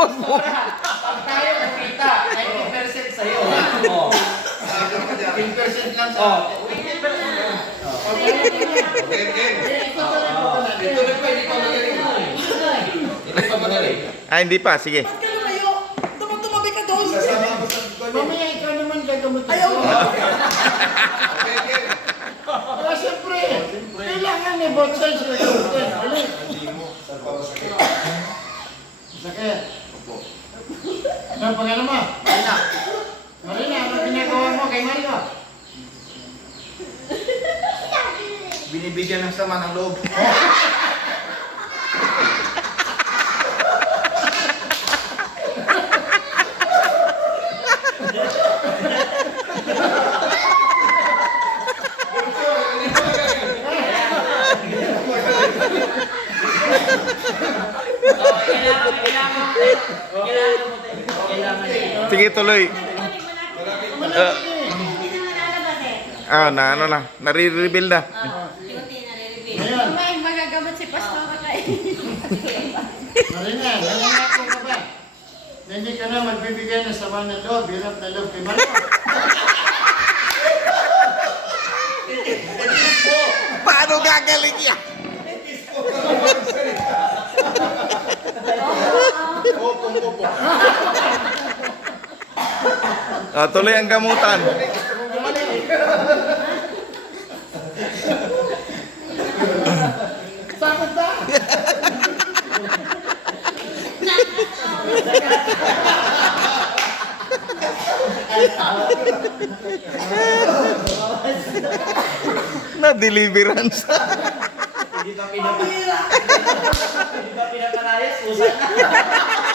Huwag mo. Pag tayo kumita, 90% sa'yo. Oh. 10% lang sa akin. Ah, hindi pa. Sige. Ba't ka lumayo? Tumabi ka doon. Mamaya ikaw naman gagamot. Ayaw mo. Kaya siyempre, kailangan may both sides na gamutin. Balik. Sakit. Ano pangalan mo? Marina. Marina, ano ginagawa mo kay Mario? Binibigyan ng sama ng loob. Sige, tuloy. Na ano na. Nare-reveal na. May magagamot si Pastor kay. Marina, nangangako ka ba? Na hindi ka na magbibigay ng sama ng loob, hirap na loob kay Mario. Paano gagaling yan? Tuloy ang gamutan. Sakit na! Na-deliverance. Pamira. Hindi ba pinapalayas? Usan na.